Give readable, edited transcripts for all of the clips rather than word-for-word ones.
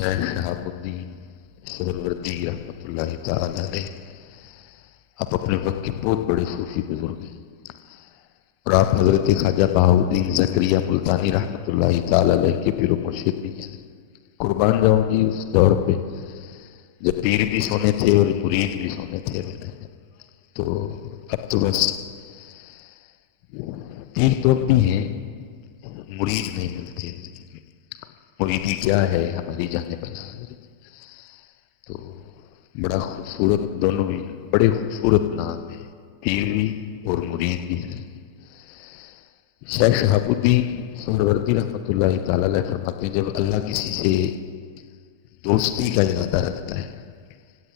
شیخ شہاب الدین سہروردی رحمۃ اللہ تعالی علیہ، آپ اپنے وقت کے بہت بڑے صوفی بزرگ ہیں، اور آپ حضرت خواجہ بہاؤالدین زکریا ملتانی رحمۃ اللہ تعالی علیہ کے پیر و مرشد بھی ہیں۔ قربان جاؤں گی اس دور پہ جب پیر بھی سونے تھے اور مرید بھی سونے تھے، تو اب تو بس پیر تو اب بھی ہیں، مرید نہیں ملتے۔ مریدی کیا ہے ہماری جانے بنا، تو بڑا خوبصورت، دونوں بھی بڑے خوبصورت نام ہیں، پیر بھی اور مرید بھی ہے۔ شیخ شہاب الدین سہروردی رحمۃ اللہ تعالی علیہ فرماتے ہیں، جب اللہ کسی سے دوستی کا ارادہ رکھتا ہے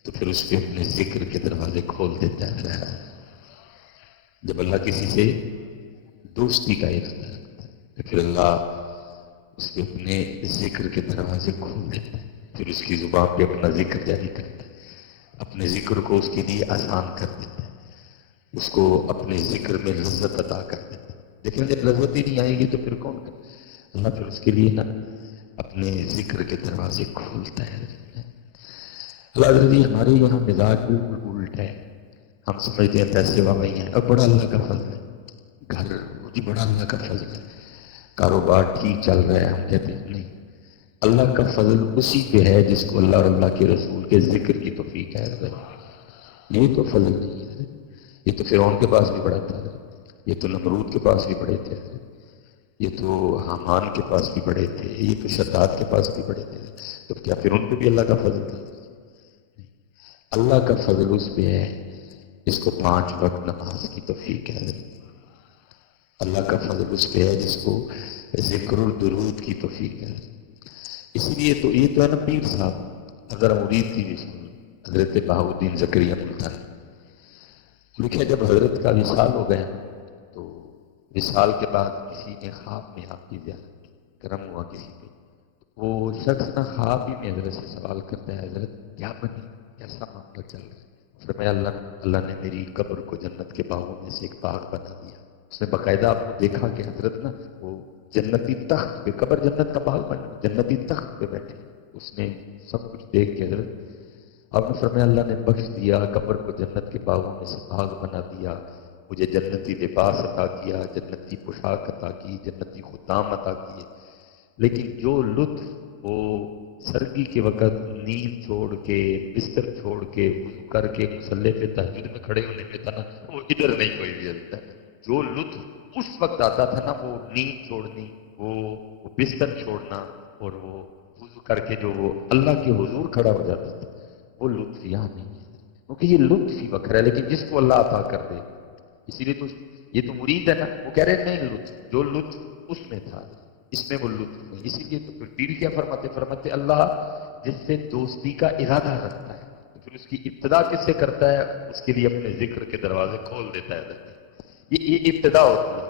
تو پھر اس پہ اپنے ذکر کے دروازے کھول دیتا ہے۔ جب اللہ کسی سے دوستی کا ارادہ رکھتا ہے تو پھر اللہ اس پہ اپنے ذکر کے دروازے کھول دیتا ہے، پھر اس کی زبان پہ اپنا ذکر جاری کرتا ہے، اپنے ذکر کو اس کے لیے آسان کر دیتا ہے، اس کو اپنے ذکر میں لذت عطا کر دیتا ہے۔ لیکن جب لذت ہی نہیں آئے گی تو پھر کون کرے؟ اللہ پھر اس کے لیے نا اپنے ذکر کے دروازے کھولتا ہے۔ اللہ حضرت جی، ہمارے یہاں مزاج بالکل الٹ ہے، ہم سمجھتے ہیں پیسے والا ہی ہیں، اب بڑا اللہ کا فضل ہے، گھر جی بڑا اللہ کا فضل ہے، کاروبار ٹھیک چل رہا ہے، ہم کہتے ہیں نہیں، اللہ کا فضل اسی پہ ہے جس کو اللہ اور اللہ کے رسول کے ذکر کی توفیق ہے۔ یہ تو فضل نہیں ہے، یہ تو فرعون کے پاس بھی بڑا تھا، یہ تو نمرود کے پاس بھی بڑے تھے، یہ تو حامان کے پاس بھی بڑے تھے، یہ تو شداد کے پاس بھی بڑے تھے، تو کیا پھر ان پہ بھی اللہ کا فضل تھا؟ اللہ کا فضل اس پہ ہے جس کو 5 وقت نماز کی توفیق ہے۔ اللہ کا فضل اس پہ ہے جس کو ذکر و درود کی توفیق ہے۔ اسی لیے تو یہ تو ہے نا پیر صاحب، اگر مرید کی بھی سن حضرت بہاؤالدین زکریا ملتانی لکھے، جب حضرت کا وصال ہو گیا تو وصال کے بعد کسی نے خواب میں آپ کی زیارت کی، کرم ہوا کسی پہ، وہ شخص نہ خواب ہی میں حضرت سے سوال کرتا ہے، حضرت کیا بنی، کیسا معاملہ چل رہا ہے؟ فرمایا اللہ نے میری قبر کو جنت کے باغوں میں سے ایک باغ بنا دیا۔ اس نے باقاعدہ آپ نے دیکھا کہ حضرت نا وہ جنتی تخت پہ، قبر جنت کا باغ بنا، جنتی تخت پہ بیٹھے، اس نے سب کچھ دیکھ کے حضرت آپ نے فرمایا اللہ نے بخش دیا، قبر کو جنت کے باغوں میں سے باغ بنا دیا، مجھے جنتی لباس عطا کیا، جنتی پوشاک عطا کی، جنتی خدام عطا کیے، لیکن جو لطف وہ سردی کے وقت نیند چھوڑ کے، بستر چھوڑ کے، وضو کر کے مصلے پہ تہجد میں کھڑے ہونے میں تھا نا، وہ ادھر نہیں کوئی بھی ملتا۔ جو لطف اس وقت آتا تھا نا، وہ نیند چھوڑنی، وہ بستر چھوڑنا، اور وہ وضو کر کے جو وہ اللہ کے حضور کھڑا ہو جاتا تھا، وہ لطف یہاں نہیں ہے، کیونکہ یہ لطف ہی وکر ہے، لیکن جس کو اللہ عطا کر دے، اسی لیے تو یہ تو مرید ہے نا، وہ کہہ رہے نہیں لطف، جو لطف اس میں تھا اس میں وہ لطف نہیں۔ اسی لیے تو پھر پیر کیا فرماتے اللہ جس سے دوستی کا ارادہ رکھتا ہے تو پھر اس کی ابتدا کس سے کرتا ہے؟ اس کے لیے اپنے ذکر کے دروازے کھول دیتا ہے۔ یہ ابتدا ہوتی ہے،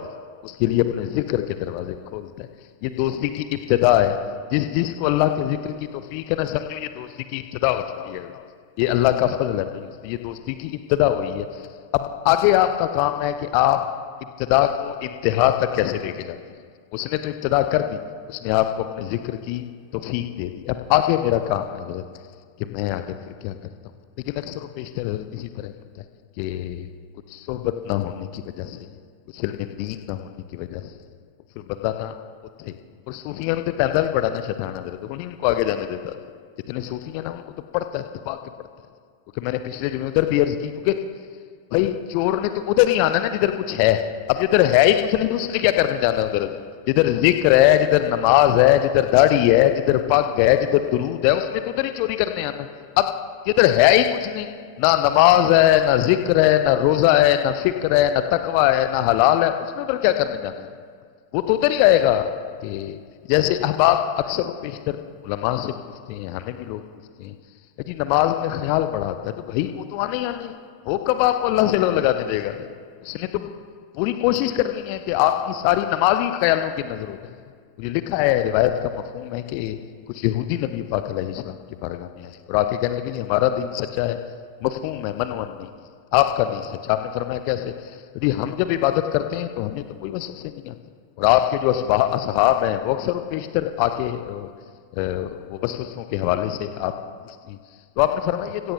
اس کے لیے اپنے ذکر کے دروازے کھولتا ہے، یہ دوستی کی ابتدا ہے۔ جس کو اللہ کے ذکر کی توفیق ہے نا، سمجھو یہ دوستی کی ابتدا ہو چکی ہے، یہ اللہ کا فضل ہے، یہ دوستی کی ابتدا ہوئی ہے۔ اب آگے آپ کا کام ہے کہ آپ ابتدا کو انتہا تک کیسے لے کے جاتے ہیں۔ اس نے تو ابتدا کر دی، اس نے آپ کو اپنے ذکر کی توفیق دے دی، اب آگے میرا کام ہے حضرت کہ میں آگے پھر کیا کرتا ہوں۔ لیکن اکثر و بیشتر حضرت اسی طرح ہوتا ہے کہ کچھ صحبت نہ ہونے کی وجہ سے، کچھ علم دین نہ ہونے کی وجہ سے پھر بندہ نہ اتھے، اور صوفیاں تو پیدا بھی بڑا نہ شیطان حضرت، وہ نہیں ان کو آگے جانے دیتا، جتنے صوفی ہیں نا ان کو تو پڑھتا ہے، دبا کے پڑھتا ہے، کیونکہ میں نے پچھلے جمعے ادھر بھی عرض کی، کیونکہ بھائی چور نے تو ادھر ہی آنا نا جدھر کچھ ہے، اب جدھر ہے ہی کچھ نہیں تو اس نے کیا کرنے جانا ادھر؟ جدھر ذکر ہے، جدھر نماز ہے، جدھر داڑھی ہے، جدھر پگ ہے، جدھر درود ہے، اس نے تو ادھر ہی چوری کرنے آنا۔ اب جدھر ہے ہی کچھ نہیں، نہ نماز ہے، نہ ذکر ہے، نہ روزہ ہے، نہ فکر ہے، نہ تقوی ہے، نہ حلال ہے، اس نے ادھر کیا کرنے جانا؟ وہ تو ادھر ہی آئے گا کہ جیسے احباب اکثر و بیشتر علماء سے پوچھتے ہیں، ہمیں بھی لوگ پوچھتے ہیں جی نماز میں خیال بڑا آتا ہے، تو بھائی وہ تو آنے ہی آنے، وہ کب آپ کو اللہ سے لو لگانے دے گا؟ اس نے تو پوری کوشش کرنی ہے کہ آپ کی ساری نماز ہی خیالوں کی نظر ہو جائے۔ مجھے لکھا ہے، روایت کا مفہوم ہے کہ کچھ یہودی نبی پاک علیہ السلام کی بارگاہ میں آئے اور آ کے کہنے لگے جی ہمارا دین سچا ہے، مفہوم ہے، منون نہیں، آپ کا دین سچا۔ آپ نے فرمایا کیسے؟ جی ہم جب عبادت کرتے ہیں تو ہمیں تو کوئی وسوسے نہیں آتے، اور آپ کے جو اصحاب ہیں وہ اکثر و بیشتر آ کے وہ وسوسوں کے حوالے سے آپ پوچھتی ہیں، تو آپ نے فرمایا یہ تو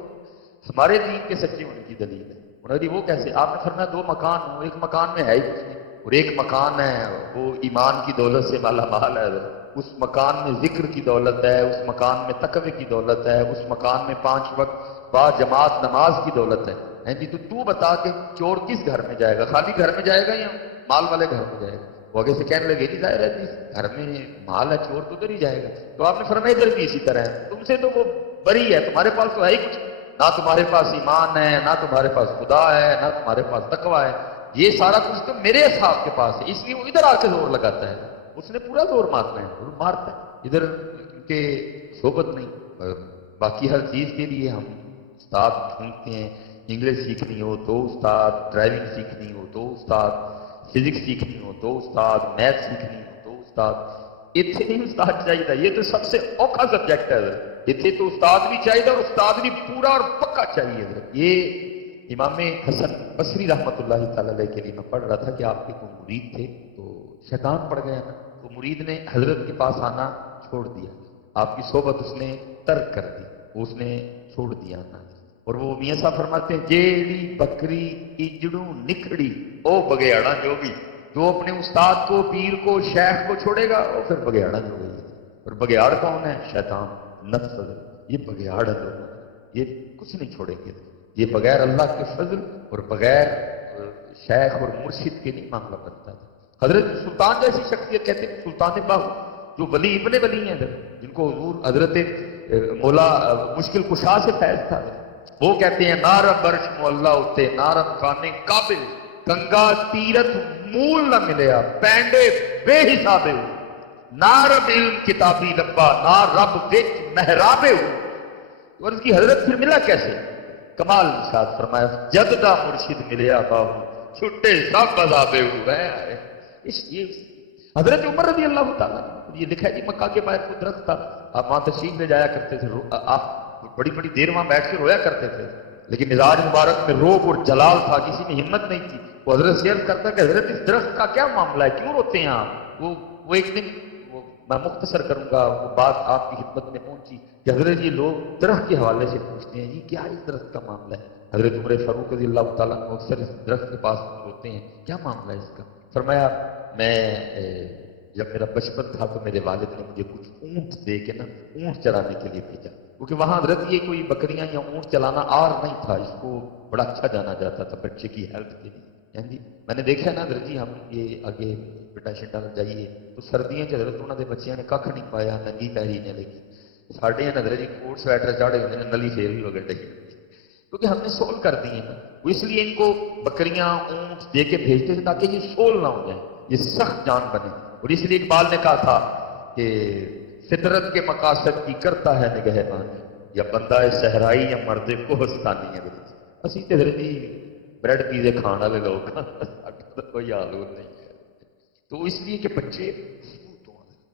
ہمارے دین کے سچے ہونے کی دلیل ہے۔ انہوں نے وہ کیسے؟ آپ نے فرمایا دو مکان ہوں، ایک مکان میں ہے ہی کچھ نہیں، اور ایک مکان ہے وہ ایمان کی دولت سے مالا مال ہے، اس مکان میں ذکر کی دولت ہے، اس مکان میں تقوی کی دولت ہے، اس مکان میں 5 وقت با جماعت نماز کی دولت ہے۔ جی تو بتا کہ چور کس گھر میں جائے گا؟ خالی گھر میں جائے گا یا مال والے گھر میں جائے گا؟ وہ آگے سے کہنے لگے جی ظاہر ہے جی گھر میں مال ہے، چور تو ادھر ہی جائے گا۔ تو آپ نے فرمایا ادھر بھی اسی طرح ہے، تم سے تو وہ بری ہے، تمہارے پاس تو ہے ہی کچھ، نہ تمہارے پاس ایمان ہے، نہ تمہارے پاس خدا ہے، نہ تمہارے پاس تقویٰ ہے، یہ سارا کچھ تو میرے اصحاب کے پاس ہے، اس لیے وہ ادھر آ کے زور لگاتا ہے۔ اس نے پورا زور مارنا ہے، وہ مارتا ہے ادھر کے صحبت نہیں۔ باقی ہر چیز کے لیے ہم استاد ڈھونڈتے ہیں، انگلش سیکھنی ہو تو استاد، ڈرائیونگ سیکھنی ہو تو استاد، فزکس سیکھنی ہو تو استاد، میتھ سیکھنی ہو تو استاد۔ اتنے نہیں استاد چاہیے، یہ تو سب سے اوکھا سبجیکٹ ہے۔ اتنے تو استاد بھی چاہیے اور استاد بھی پورا اور پکا چاہیے۔ یہ امام حسن بصری رحمۃ اللہ تعالی علیہ کے لیے میں پڑھ رہا تھا کہ آپ کے کوئی مرید تھے تو شیطان پڑ گیا نا، تو مرید نے حضرت کے پاس آنا چھوڑ دیا، آپ کی صحبت اس نے ترک کر دی، اس نے چھوڑ دیا نا۔ اور وہ میاں صاحب فرماتے ہیں جیڑی بکری اجڑوں نکھڑی او بگیاڑا جوگی، جو اپنے استاد کو، پیر کو، شیخ کو چھوڑے گا وہ پھر بگیاڑا جو گئی۔ اور بگیاڑ کون ہے؟ شیطان، نفس، یہ بگیاڑ ہے لوگوں، یہ کچھ نہیں چھوڑیں گے، یہ بغیر اللہ کے فضل اور بغیر شیخ اور مرشد کے نہیں معاملہ بنتا ہے۔ حضرت سلطان جیسی شخصیت کہتے ہیں سلطان باہو، جو ولی ابن ولی ہیں جن کو حضور حضرت مولا مشکل کشا سے فیض تھا، وہ کہتے ہیں نارم برش مولا ہوتے نارم خانے قابل گنگا تیرت مول نہ ملیا پینڈے بے حسابے ہو، نارم علم کتابی لبا نہ رب وچ محرابے ہو۔ اور اس کی حضرت پھر ملا کیسے؟ کمال نشاد فرمایا جددہ مرشد ملیا باہو چھٹے سب عذابے ہوئے ہیں۔ یہ حضرت عمر رضی اللہ تعالیٰ، یہ لکھا ہے جی مکہ کے باہر کوئی درخت تھا، آپ وہاں تشریف لے جایا کرتے تھے، آپ بڑی بڑی دیر وہاں بیٹھ کے رویا کرتے تھے، لیکن مزاج مبارک میں روب اور جلال تھا، کسی میں ہمت نہیں تھی۔ وہ حضرت سے عرض کرتا کہ حضرت اس درخت کا کیا معاملہ ہے، کیوں روتے ہیں آپ؟ وہ ایک دن میں مختصر کروں گا، وہ بات آپ کی خدمت میں پہنچی کہ حضرت یہ لوگ درخت کے حوالے سے پوچھتے ہیں جی کیا اس درخت کا معاملہ ہے؟ حضرت عمر فاروق رضی اللہ تعالیٰ اکثر اس درخت کے پاس ہوتے ہیں، کیا معاملہ ہے اس کا؟ فرمایا میں جب میرا بچپن تھا تو میرے والد نے مجھے کچھ اونٹ دے کے نا اونٹ چرانے کے لیے بھیجا، کیونکہ وہاں حضرت یہ کوئی بکریاں یا اونٹ چلانا آر نہیں تھا، اس کو بڑا اچھا جانا جاتا تھا بچے کی ہیلتھ کے لیے۔ جی میں نے دیکھا نا حضرت جی، ہم یہ آگے بیٹا شٹا جائیے تو سردیاں حضرت انہوں نے بچیاں نے کھ نہیں پایا، ننگی پیری نے لگی، ساڈے حضرت جی کوٹ سویٹر چاڑے ہوتے ہیں، نلی فیر بھی وغیرہ ڈگی، کیونکہ ہم نے سول کر دی ہیں، وہ اس لیے ان کو بکریاں اونٹ دے کے بھیجتے تھے تاکہ یہ سول نہ ہو جائیں، یہ سخت جان بنے۔ اور اس لیے اقبال نے کہا تھا کہ فطرت کے مقاصد کی کرتا ہے نگہبانی، یا بندہ صحرائی یا مرد کوہستانی ہے۔ اسی تے حضرت جی بریڈ پیزے کھان والے لوگ کوئی حال نہیں ہے، تو اس لیے کہ بچے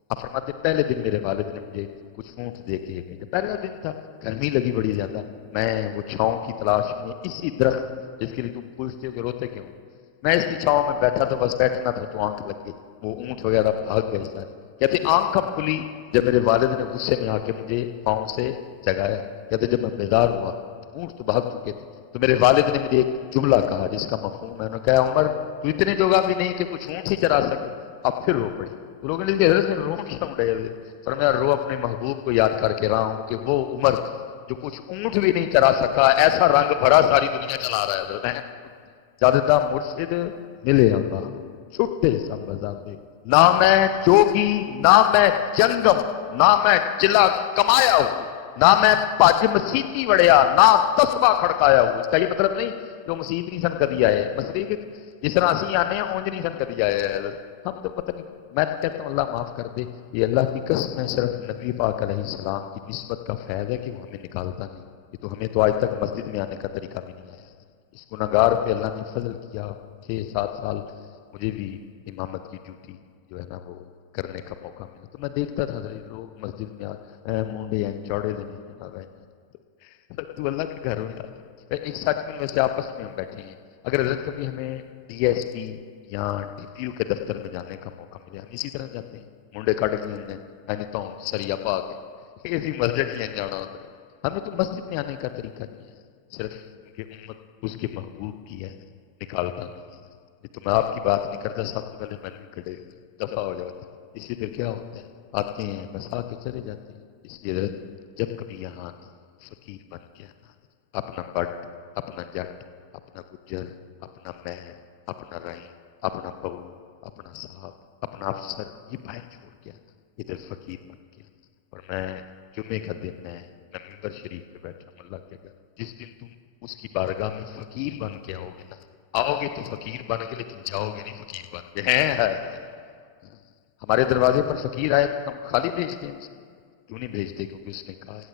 آپ فرماتے پہلے دن میرے والد نے مجھے کچھ اونٹ دے کے بھیجا، پہلا دن تھا، گرمی لگی بڑی زیادہ، میں وہ چھاؤں کی تلاش میں اسی درخت جس کے لیے تم پوچھتے ہو کہ روتے کیوں، میں اس کی چھاؤں میں بیٹھا تھا، بس بیٹھنا تھا تو آنکھ لگ گئی، وہ اونٹ وغیرہ بھاگ گئے سارے۔ کہتے آنکھ اب کھلی جب میرے والد نے غصے میں آ کے مجھے پاؤں سے جگایا، کہتے جب میں بیدار ہوا اونٹ تو بھاگ چکے تھے، تو میرے والد نے مجھے ایک جملہ کہا جس کا مفہوم ہے، انہوں نے کہا عمر تو اتنے جوگا بھی نہیں کہ کچھ اونٹ ہی چرا سکے، اب پھر رو پڑی۔ لوگوں نے حضرت نے رو کیوں ڈے؟ پر میں رو اپنے محبوب کو یاد کر کے رہا ہوں کہ وہ عمر جو کچھ اونٹ بھی نہیں چرا سکا، ایسا رنگ بھرا ساری دنیا چلا رہا ہے حضرت ہے۔ جاددہ مرشد ملے اللہ چھٹے سب عذابے، نہ میں جوگی نہ میں جنگم نہ میں چلا کمایا ہوں، نہ میں پج مسیتی وڑیا نہ تسبہ کھڑکایا ہوں۔ اس کا یہ مطلب نہیں جو مسیت نہیں سن کدی آئے، مسئلے کہ جس طرح اسی آنے ہیں اونج نہیں سن کدی آئے، ہم تو پتہ نہیں، میں تو کہتا ہوں اللہ معاف کر دے، یہ اللہ کی قسم ہے صرف نبی پاک علیہ السلام کی نسبت کا فیض ہے کہ وہ ہمیں نکالتا نہیں، یہ تو ہمیں تو آج تک مسجد میں آنے کا طریقہ بھی نہیں ہے۔ اس گناہگار پہ اللہ نے فضل کیا، 6-7 سال مجھے بھی امامت کی ڈیوٹی جو ہے نا وہ کرنے کا موقع ملا، تو میں دیکھتا تھا لوگ مسجد میں مونڈے ہیں چوڑے دن لگائے، تو اللہ کے گھر میں ایک سچ میں ویسے آپس میں ہم بیٹھے ہیں، اگر حضرت کبھی ہمیں ڈی ایس پی یا ڈی پی او کے دفتر میں جانے کا موقع ملے ہم اسی طرح جاتے ہیں، منڈے کٹ کے اندر یعنی تو سریا پا کے اسی مسجد میں جانا ہوتا ہے. ہمیں تو مسجد میں آنے کا طریقہ نہیں ہے، صرف کہ امت اس کے محبوب کی ہے، نکالتا نہیں. یہ تو میں آپ کی بات نہیں کرتا، سب سے پہلے میں نہیں کھڑے دفاع ہو جاتا. اسی پھر کیا ہوتا ہے، آتے ہیں بس آ کے چلے جاتے ہیں. اس لیے حضرت جب کبھی یہاں فقیر بن کے آنا، اپنا بٹ، اپنا جٹ، اپنا گجر، اپنا مہر، اپنا رائن، اپنا بہو، اپنا صاحب، اپنا افسر، یہ باہر چھوڑ کے آنا، ادھر فقیر بن کے آنا. اور میں جمعے کا دن میں ممبر شریف پہ بیٹھا ہوں اللہ کے گھر. جس دن تم اس کی بارگاہ میں فقیر بن کے آؤ گے نا، آؤ گے تو فقیر بن کے، لیکن جاؤ گے نہیں فقیر بن کے. ہیں ہمارے دروازے پر فقیر آئے تو ہم خالی بھیجتے ہیں. کیوں نہیں بھیجتے؟ کیونکہ اس نے کہا ہے.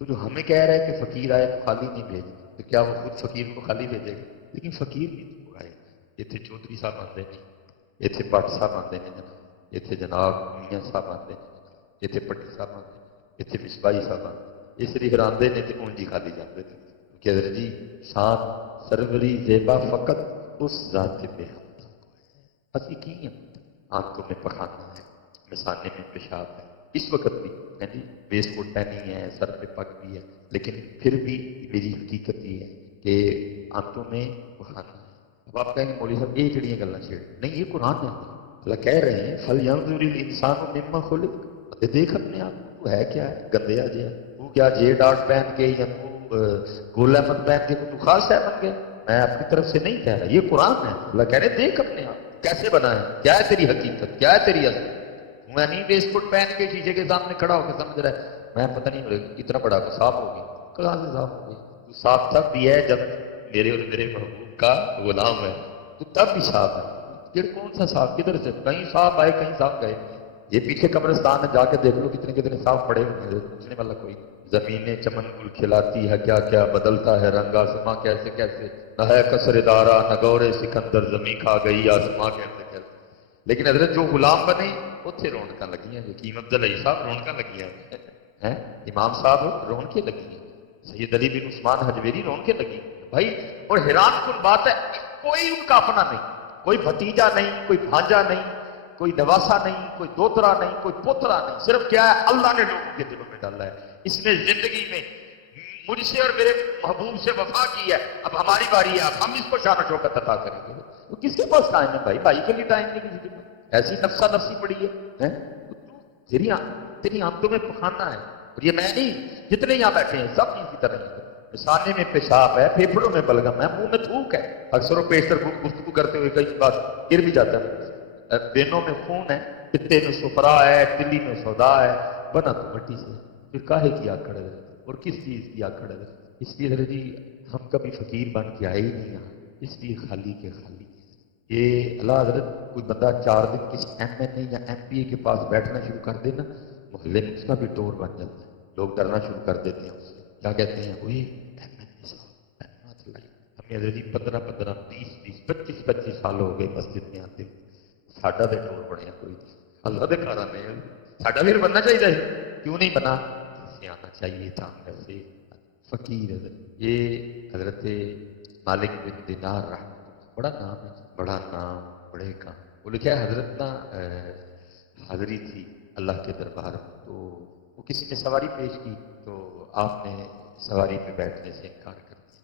تو جو ہمیں کہہ رہا ہے کہ فقیر آئے تو خالی نہیں بھیجتے، تو کیا وہ خود فقیر کو خالی بھیجے گا؟ لیکن فقیر نہیں تو آئے. اتنے چودھری صاحب آتے نہیں، اتنے بٹ صاحب آتے نہیں جناب، اتنے جناب میاں صاحب آتے نہیں جناب، اتنے پٹی صاحب آتے نہیں، اتنے مصباحی صاحب آتے. اس لیے پھر آتے نہیں تو اونجی خالی جاتے تھے. کہ حضرت جی شان سروری زیبا فقط اس ذات پہ ہم اسی کی ہیں. آنکھوں میں پخانا ہے، مثانے میں پیشاب ہے، اس وقت بھی یعنی ویسٹ کوٹ پہنی ہے، سر پہ پگ بھی ہے، لیکن پھر بھی میری حقیقت یہ ہے کہ آنکھوں میں پخانا ہے. اب آپ کہیں گے مولوی صاحب یہ جڑیاں گلاں چھیڑ، نہیں یہ قرآن ہے. اللہ کہہ رہے ہیں فَلْيَنظُرِ الْإِنسَانُ مِمَّ خُلِقَ، دیکھ اپنے آپ کو ہے کیا ہے، گندیا جے وہ کیا جے ڈاٹ پہن کے یا گول احمد پہن کے تو خاص ہے بن گیا. میں اپنی طرف سے نہیں کہہ رہا، یہ قرآن ہے. اللہ کہہ رہے دیکھ اپنے آپ کیسے بنا ہے، کیا ہے تیری حقیقت، کیا ہے تیری اصل. میں نہیں ویسٹ کوٹ پہن کے شیشے کے سامنے کھڑا ہو کے سمجھ رہا ہے میں پتہ نہیں اتنا بڑا کو صاف ہو گیا. کہاں سے صاف ہو گئی؟ تو صاف تب بھی ہے جب میرے اور میرے محبوب کا غلام ہے، تو تب بھی صاف ہے. پھر کون سا صاف، کدھر سے کہیں صاف آئے کہیں صاف گئے. یہ پیچھے قبرستان ہے، جا کے دیکھ لو کتنے کتنے صاف پڑے ہوئے، پوچھنے والا کوئی. زمینیں چمن گل کھلاتی ہے، کیا کیا بدلتا ہے رنگ آسماں کیسے کیسے، نہ ہے کسر دارا نگورے سکندر، زمین کھا گئی آسماں کیسے کیسے. لیکن حضرت جو غلام بنے اتنے رونقاں لگیاں. حکیم عبدالعی صاحب رونقاں لگیاں ہیں، امام صاحب رونقیں لگی ہیں، سید علی بن عثمان حجویری رونقیں لگی بھائی. اور حیران کن بات ہے کوئی ان کا اپنا نہیں، کوئی بھتیجا نہیں، کوئی بھانجا نہیں، کوئی نواسا نہیں، کوئی دوترا نہیں، کوئی پوترا نہیں. صرف کیا ہے اللہ نے لوگوں کے دلوں میں ڈالا ہے. اس نے زندگی میں مجھ سے اور میرے محبوب سے وفا کی ہے. اب ہماری باری ہے، اب ہم اس کو شان و شوکت عطا کریں گے. تو کس کے پاس ٹائم ہے بھائی؟ بھائی کے لیے ٹائم نہیں کسی کے پاس. ایسی نفسا نفسی پڑی ہے. تیری آنکھوں میں پخانا ہے. اور یہ میں نہیں، جتنے یہاں بیٹھے ہیں سب اسی طرح ہیں. مثانے میں پیشاب ہے، پھیپھڑوں میں بلغم ہے، منہ میں تھوک ہے. اکثر و بیشتر گفتگو کرتے ہوئے کئی بار گر بھی جاتا ہے. بینوں میں خون ہے، پتے میں سفرا ہے، دلی میں سودا ہے، بنا تو مٹی سے. پھر کاہے کی آکڑ ہے اور کس چیز کی آکڑ ہے؟ اس لیے حضرت جی ہم کبھی فقیر بن کے آئے ہی نہیں یہاں، اس لیے خالی کے خالی. یہ اللہ حضرت کوئی بندہ 4 دن کسی ایم این اے یا ایم پی اے کے پاس بیٹھنا شروع کر دے نا، محلے میں اس کا بھی ٹور بن جاتا ہے. لوگ ڈرنا شروع کر دیتے ہیں اس سے. کیا کہتے ہیں وہی ایم این اے صاحب رحمت اللہ. ہمیں حضرت جی 15 20 25 سال ہو گئے مسجد میں آتے ہوئے. ساڈا تو ٹور بنیا کوئی اللہ دے کار نہیں. ساڈا بھی بننا چاہیے، کیوں نہیں بنا؟ ایسے آنا چاہیے تھا ایسے فقیر. یہ حضرت مالک بن دینار رحمۃ اللہ، بڑا نام ہے، بڑا نام بڑے کام. وہ لکھا ہے حضرت نا حاضری تھی اللہ کے دربار میں، تو وہ کسی نے سواری پیش کی تو آپ نے سواری پہ بیٹھنے سے انکار کر دیا.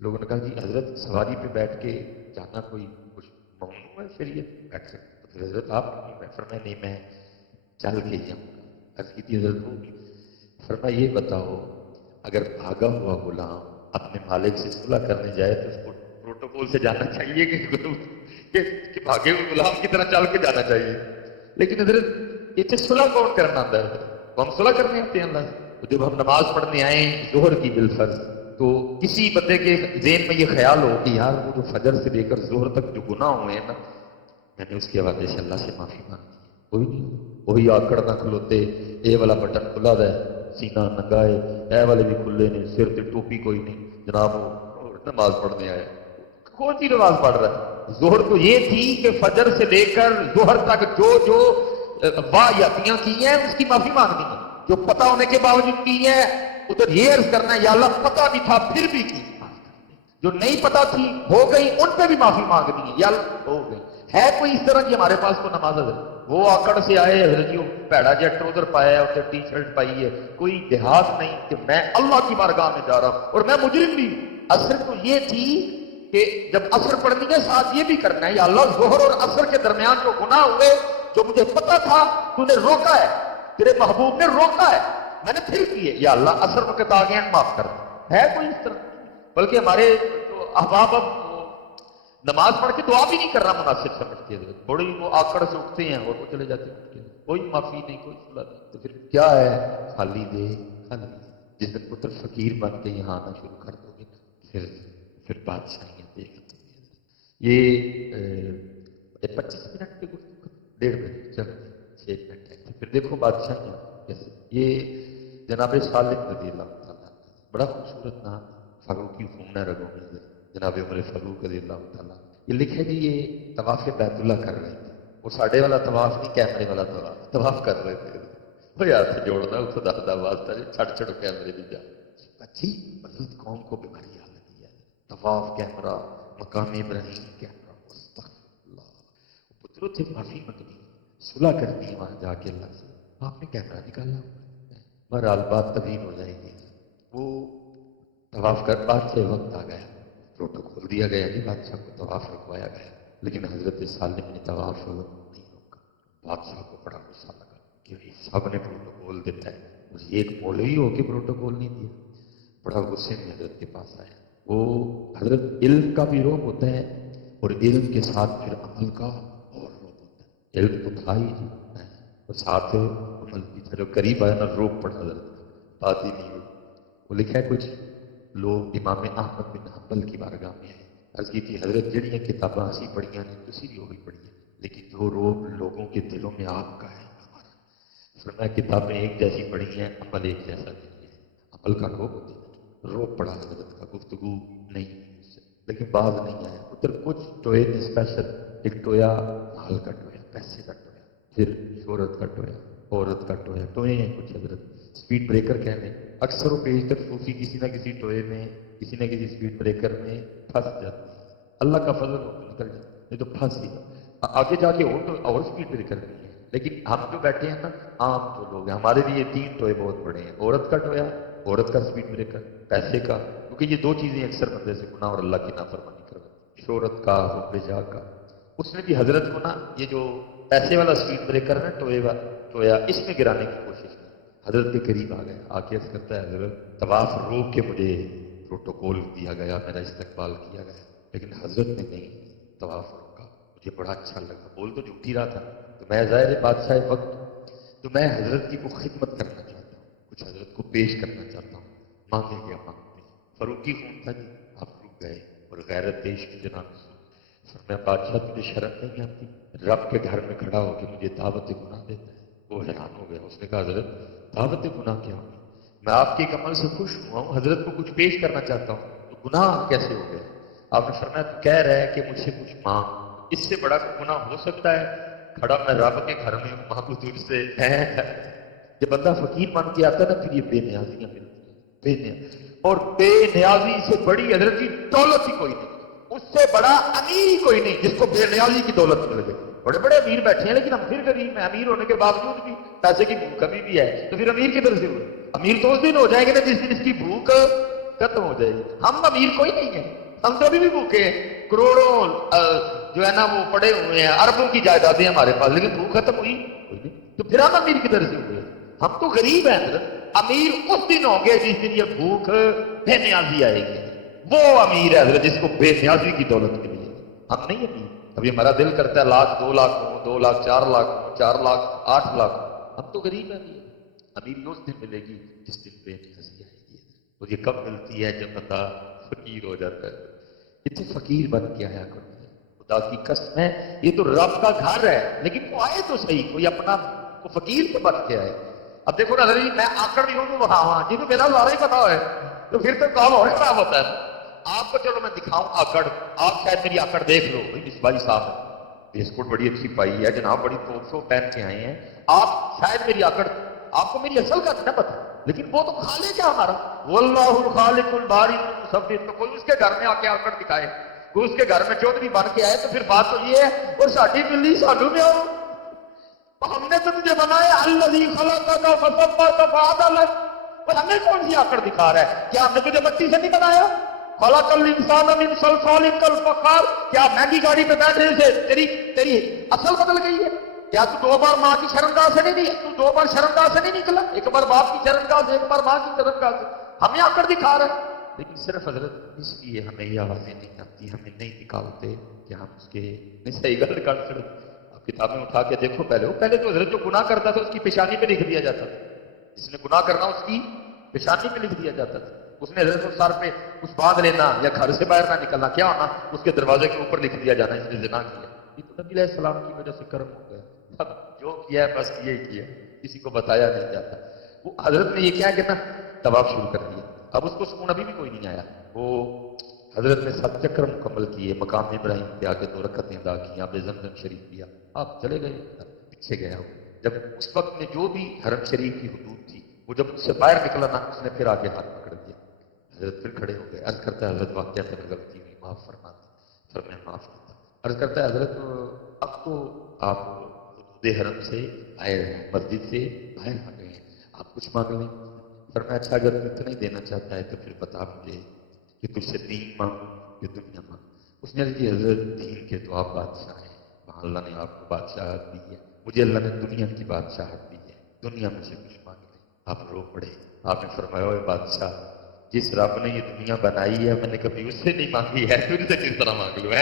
لوگوں نے کہا کہ حضرت سواری پہ بیٹھ کے جانا کوئی کچھ ممنوع ہے، پھر یہ بیٹھ سکتے. تو پھر حضرت آپ نہیں بیٹھ، فرمایا نہیں میں چل کے جاؤں گا. عرض کی تھی حضرت کو، فرمایا یہ بتاؤ اگر بھاگا ہوا غلام اپنے مالک سے صلح کرنے جائے تو اس کو پروٹوکول سے جانا چاہیے کہ بھاگے ہوئے غلام کی طرح چل کے جانا چاہیے. لیکن حضرت یہ صلح کون کرنا آتا ہے؟ تو ہم صلح کرنے آتے ہیں اللہ سے. تو جب ہم نماز پڑھنے آئیں ظہر کی بالفرض، تو کسی بندے کے ذہن میں یہ خیال ہو کہ یار وہ جو فجر سے لے کر ظہر تک جو گناہ ہوئے ہیں نا، میں نے اس کے حوالے سے اللہ سے معافی مانگی. کوئی نہیں، وہی آکڑ نہ کھلوتے، اے والا بٹن کھلا ہے، سینہ ننگا ہے، اے والے بھی کھلے نے، سر تے ٹوپی کوئی نہیں جناب، وہ نماز پڑھنے آئے. کون سی نماز پڑھ رہا ہے؟ ظہر تو یہ تھی کہ فجر سے لے کر ظہر تک جو جو واہیاتیاں کی ہیں اس کی معافی مانگنی ہے. جو پتہ ہونے کے باوجود کی ہے ادھر یہ عرض کرنا ہے یا اللہ پتہ نہیں تھا پھر بھی کی. جو نہیں پتہ تھی ہو گئی ان پہ بھی معافی مانگنی ہے یا اللہ ہو گئی. ہے کوئی اس طرح کی ہمارے پاس کو نماز ہے؟ وہ آکڑ سے آئے حضرت جی پیڑا جا ٹروزر پایا ہے اسے ٹی شرٹ پائی ہے، کوئی لحاظ نہیں کہ میں اللہ کی بارگاہ میں جا رہا ہوں اور میں مجرم بھی ہوں۔ اثر تو یہ تھی کہ جب اثر پڑھنی ہے ساتھ یہ بھی کرنا ہے، یا اللہ ظہر اور اثر کے درمیان جو گناہ ہوئے جو مجھے پتا تھا تو نے روکا ہے، تیرے محبوب نے روکا ہے، میں نے پھر کیے، یا اللہ اثر وقت آ گیا معاف کر ہے کوئی اس طرح۔ بلکہ ہمارے جو احباب اب نماز پڑھ کے دعا بھی نہیں کرنا مناسب سمجھتے ہیں، تھوڑی وہ آکڑ سے اٹھتے ہیں اور وہ چلے جاتے ہیں اٹھ کے، کوئی معافی نہیں کوئی صلح نہیں، تو پھر کیا ہے؟ خالی دے خالی دے۔ جس دن پتر فقیر بن کے یہاں آنا شروع کر دو گے نا پھر بادشاہیاں دیکھ یہ 25 منٹ کے گفتگو 1.5 منٹ چل 6 منٹ ہے، پھر دیکھو بادشاہیاں جیسے یہ جناب صالح رضی اللہ تعالیٰ بڑا خوبصورت نام فاروقی خون رگوں میں جناب عمر فاروق رضی اللہ تعالیٰ، یہ لکھے جی یہ طواف بیت اللہ کر رہے تھے، وہ ساڑھے والا طواف نہیں کیمرے والا طواف کر رہے تھے، وہ یار سے جوڑنا خدا دا واسطہ چھڑ چھڑ کیمرے دی جا اچھی مزید قوم کو بیماری آ لگی ہے، طواف کیمرہ مقام ابراہیم کیمرہ استغفر اللہ، پتروں سے معافی منگنی صلح کرنی ہے وہاں جا کے اللہ سے، آپ نے کیمرہ نکالا بہرحال بات طویل ہو جائے گی۔ وہ طواف کر بادشاہ وقت آ گیا، پروٹوکول دیا گیا کہ بادشاہ کو طواف رکوایا گیا، لیکن حضرت صالح نے طواف نہیں روکا۔ بادشاہ کو بڑا غصہ لگا کہ سب نے پروٹوکول دیتا ہے، مجھے ایک مولوی ہو کے پروٹوکول نہیں دیا، بڑا غصے میں حضرت کے پاس آیا۔ وہ حضرت علم کا بھی روب ہوتا ہے اور علم کے ساتھ پھر عمل کا اور روب ہوتا ہے، علم تو تھا ہی اور ساتھ عمل بھی تھا، جو قریب آیا نا روب پڑا حضرت بات ہی نہیں ہوئی۔ وہ لکھا ہے کچھ لوگ امام احمد بن حنبل کی بارگاہ میں آئے، عرض کی تھی حضرت جڑیاں کتاباں اسی پڑھیاں نے تسی بھی وہی پڑھی ہیں، لیکن جو روب لوگوں کے دلوں میں آپ کا ہے ہمارا، فرمایا کتابیں ایک جیسی پڑھی ہیں عمل ایک جیسا نہیں ہے، عمل کا روب ہوتا ہے، روب پڑا حضرت کا، گفتگو نہیں ہوئی اس سے، لیکن باز نہیں آیا ادھر کچھ ٹوئے نے اسپیشل، ایک ٹویا مال کا ٹویا، پیسے کا ٹویا، پھر شہرت کا ٹویا، عورت کا ٹویا، ٹوئے ہیں کچھ حضرت سپیڈ بریکر کہنے اکثر و بیشتر صوفی کسی نہ کسی ٹوئے میں کسی نہ کسی سپیڈ بریکر میں پھنس جاتے ہیں، اللہ کا فضل ہو تو نکل جاتے نہیں تو پھنس ہی آگے جا کے اور سپیڈ بریکر نہیں ہے، لیکن ہم جو بیٹھے ہیں نا عام جو لوگ ہیں ہمارے لیے 3 ٹوئے بہت بڑے ہیں، عورت کا ٹویا، عورت کا سپیڈ بریکر، پیسے کا، کیونکہ یہ 2 چیزیں اکثر بندے سے گناہ اور اللہ کی نافرمانی کرواتی، شہرت کا حب جا کا۔ اس نے بھی حضرت کو نا یہ جو پیسے والا سپیڈ بریکر ہے نا ٹویا اس میں گرانے کی کوشش کی، حضرت کے قریب آ گیا، آ کے عرض کرتا ہے حضرت طواف روک کے مجھے پروٹوکول دیا گیا، میرا استقبال کیا گیا، لیکن حضرت نے نہیں طواف روکا، مجھے بڑا اچھا لگا، بول تو جھوٹ ہی رہا تھا، تو میں ظاہر بادشاہ وقت تو میں حضرت کی کو خدمت کرنا چاہتا ہوں، کچھ حضرت کو پیش کرنا چاہتا ہوں، مانگے گیا مانگتے فاروقی خون تھا جی، آپ رک گئے اور غیرت دیش کی جناب فرمایا بادشاہ تجھے شرم نہیں آتی رب کے گھر میں کھڑا ہو کے مجھے دعوت گناہ دیتا ہے؟ وہ حیران ہو گیا، اس نے کہا حضرت دعوت گناہ کیا ہوگی، میں آپ کے ایک عمل سے خوش ہوا ہوں، حضرت کو کچھ پیش کرنا چاہتا ہوں، تو گناہ کیسے ہو گیا؟ آپ نے فرمایا تو کہہ رہا ہے کہ مجھ سے کچھ مانگ، اس سے بڑا گناہ ہو سکتا ہے؟ کھڑا میں رب کے گھر میں مانگوں تجھ سے جب بندہ فقیر بن کے آتا ہے نا پھر یہ بے نیازیاں ملتی ہیں، بے نیازی، اور بے نیازی سے بڑی حضرت کی دولت ہی کوئی نہیں، اس سے بڑا امیر ہی کوئی نہیں جس کو بے نیازی کی دولت مل گئی۔ بڑے بڑے امیر بیٹھے ہیں لیکن ہم پھر غریب ہیں، امیر ہونے کے باوجود بھی پیسے کی کمی بھی ہے، تو پھر امیر کدھر سے ہوئے؟ امیر تو اس دن ہو جائیں گے نا جس دن اس کی بھوک ختم ہو جائے گی، ہم امیر کوئی نہیں ہے، ہم تو ابھی بھی بھوکے ہیں، کروڑوں جو ہے نا وہ پڑے ہوئے ہیں، اربوں کی جائیدادیں ہمارے پاس، لیکن بھوک ختم ہوئی تو پھر ہم امیر کدھر سے ہوئے؟ ہم تو غریب ہیں، امیر اس دن ہوں گے جس دن یہ بھوک بے نیازی آئے گی، وہ امیر ہے حضرت جس کو بے نیازی کی دولت ملی ہے، ہم نہیں امیر۔ ابھی ہمارا دل کرتا ہے 1,00,000 2,00,000 ہو، 2,00,000 4,00,000 ہو، 4,00,000 8,00,000، ہم تو غریب ہیں نہیں، امیری اس دن ملے گی جس دن بے نیازی آئے گی، اور یہ کب ملتی ہے جب بندہ فقیر ہو جاتا ہے، اتنے فقیر بن کے آیا کرو، خدا کی قسم ہے یہ تو رب کا گھر ہے، لیکن وہ آئے تو صحیح، کوئی اپنا کو فقیر تو بن کے آئے۔ اب دیکھو نا حضرت میں آکڑ بھی ہوں تو وہاں جنہوں میرا لارا ہی پتا ہے تو پھر تو کام اور خراب ہوتا ہے۔ آپ کو چلو میں دکھاؤں آکڑ، آپ شاید میری آکڑ دیکھ لو، بھائی صاحب بسکٹ بڑی اچھی پائی ہے جناب، بڑی توپ شو پہن کے آئے ہیں آپ، شاید میری آکڑ آپ کو میری اصل کا نہ پتا، لیکن وہ تو خالق کیا ہمارا، واللہ الخالق الباری المصور، تو کوئی اس کے گھر میں آ کے آکڑ دکھائے، کوئی اس کے گھر میں چودھری بن کے آئے تو پھر بات تو یہ ہے اور ساڈی بلی سانو میں آؤ، تو ہم نے تو تجھے بنایا الذی خلقک فسواک فعدلک، اور ہمیں کون سی آکڑ دکھا رہا ہے؟ کیا ہم نے تجھے مٹی سے نہیں بنایا؟ خلق الانسان من صلصال کالفخار، کیا مہنگی گاڑی پہ بیٹھنے سے تیری اصل بدل گئی ہے؟ کیا تو 2 بار ماں کی شرمگاہ سے نہیں، تو 2 بار شرمگاہ سے نہیں نکلا؟ ایک بار باپ کی شرمگاہ سے، ایک بار ماں کی شرمگاہ سے، ہمیں آکڑ دکھا رہا ہے۔ لیکن صرف حضرت اس لیے ہمیں یہ آوازیں نہیں آتی، ہمیں نہیں نکالتے کہ ہم اس کے صحیح گل کر سکتے۔ آپ کتابیں اٹھا کے دیکھو، پہلے تو حضرت جو گناہ کرتا تھا اس کی پیشانی پہ لکھ دیا جاتا تھا، جس نے گناہ کرنا اس کی پیشانی پہ لکھ دیا جاتا تھا۔ اس نے حضرت سر پہ کچھ باندھ لینا یا گھر سے باہر نہ نکلنا، کیا ہونا؟ اس کے دروازے کے اوپر لکھ دیا جانا اس نے زنا کیا۔ یہ تو نبی علیہ السلام کی وجہ سے کرم ہو گیا، اب جو کیا ہے بس یہ کیا، کسی کو بتایا نہیں جاتا۔ وہ حضرت نے یہ کیا کہ نا طواف شروع کر دیا، اب اس کو سکون ابھی بھی کوئی نہیں آیا۔ وہ حضرت نے 7 چکر مکمل کیے، مقام ابراہیم پہ آ کے 2 رکعتیں ادا کی، آپ زمزم شریف لیا، آپ چلے گئے پیچھے گیا۔ جب اس وقت میں جو بھی حرم شریف کی حدود تھی، وہ جب اس سے باہر نکلا نا، اس نے پھر آگے ہاتھ پکڑ دیا۔ حضرت پھر کھڑے ہو گئے، عرض کرتا ہے حضرت واقعہ میں غلطی ہوئی، معاف فرما دی، پھر میں معاف کرتا۔ عرض کرتا ہے حضرت اب تو آپ حدود حرم سے باہر ہیں، مسجد سے باہر آ گئے ہیں، آپ کچھ مانگ لیں۔ پھر میں اچھا اگر تو نہیں دینا چاہتا ہے تو پھر بتا مجھے کہ تجھ سے دین مانگوں کہ دنیا مانگ۔ اس نے کہ حضرت دین کے تو آپ بادشاہ ہیں، وہاں اللہ نے آپ کو بادشاہت دی ہے، مجھے اللہ نے دنیا کی بادشاہت دی ہے، دنیا میں سے کچھ مانگ لیں۔ آپ رو پڑے، آپ نے فرمایا اوے بادشاہ، جس رب نے یہ دنیا بنائی ہے میں نے کبھی اس سے نہیں مانگی ہے، تجھ سے کس طرح مانگ لوں؟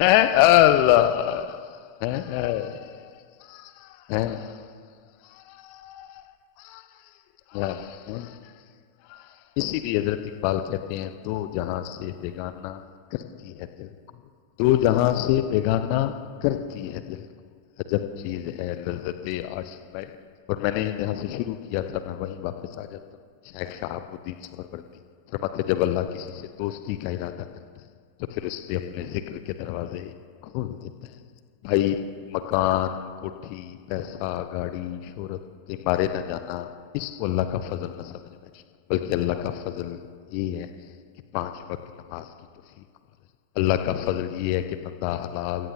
اللہ اسی لیے حضرت اقبال کہتے ہیں 2 جہاں سے بیگانہ کرتی ہے دل کو، 2 جہاں سے بیگانہ کرتی ہے دل کو، عجب چیز ہے لذت عاشق میں۔ اور میں نے جہاں سے شروع کیا تھا میں وہیں واپس آ جاتا ہوں۔ شیخ شہاب الدین سہروردی فرماتے جب اللہ کسی سے دوستی کا ارادہ کرتا ہے تو پھر اس سے اپنے ذکر کے دروازے کھول دیتا ہے۔ بھائی مکان، کوٹھی، پیسہ، گاڑی، شہرت سے مارے نہ جانا، اس کو اللہ کا فضل نہ سمجھنا، بلکہ اللہ کا فضل یہ ہے کہ 5 وقت نماز کی توفیق ہو۔ اللہ کا فضل یہ ہے کہ بندہ حلال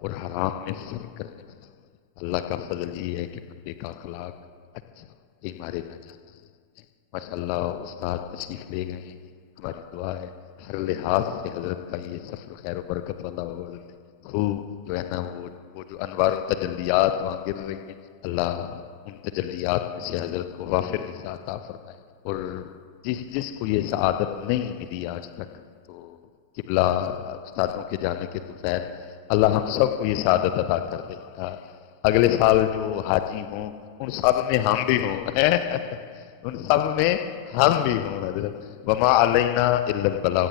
اور حرام میں فرق کرنے والا ہو۔ اللہ کا فضل یہ ہے کہ بندے کا اخلاق اچھا، یہ مارے نہ جاتا ہے۔ ماشاءاللہ استاد تشریف لے گئے ہیں، ہماری دعا ہے ہر لحاظ سے حضرت کا یہ سفر خیر و برکت والا ہو۔ خوب جو ہے نا وہ جو انوار و تجلیات وہاں گر رہی ہیں، اللہ ان تجلیات میں سے حضرت کو وافر حصہ عطا فرمائے۔ اور جس کو یہ سعادت نہیں ملی آج تک، تو قبلہ استادوں کے جانے کے تو خیر اللہ ہم سب کو یہ سعادت عطا کر دے گا۔ اگلے سال جو حاجی ہوں ان سب میں ہم بھی ہوں ان سب میں ہم بھی ہوں حضرت، وما علینا الا البلاغ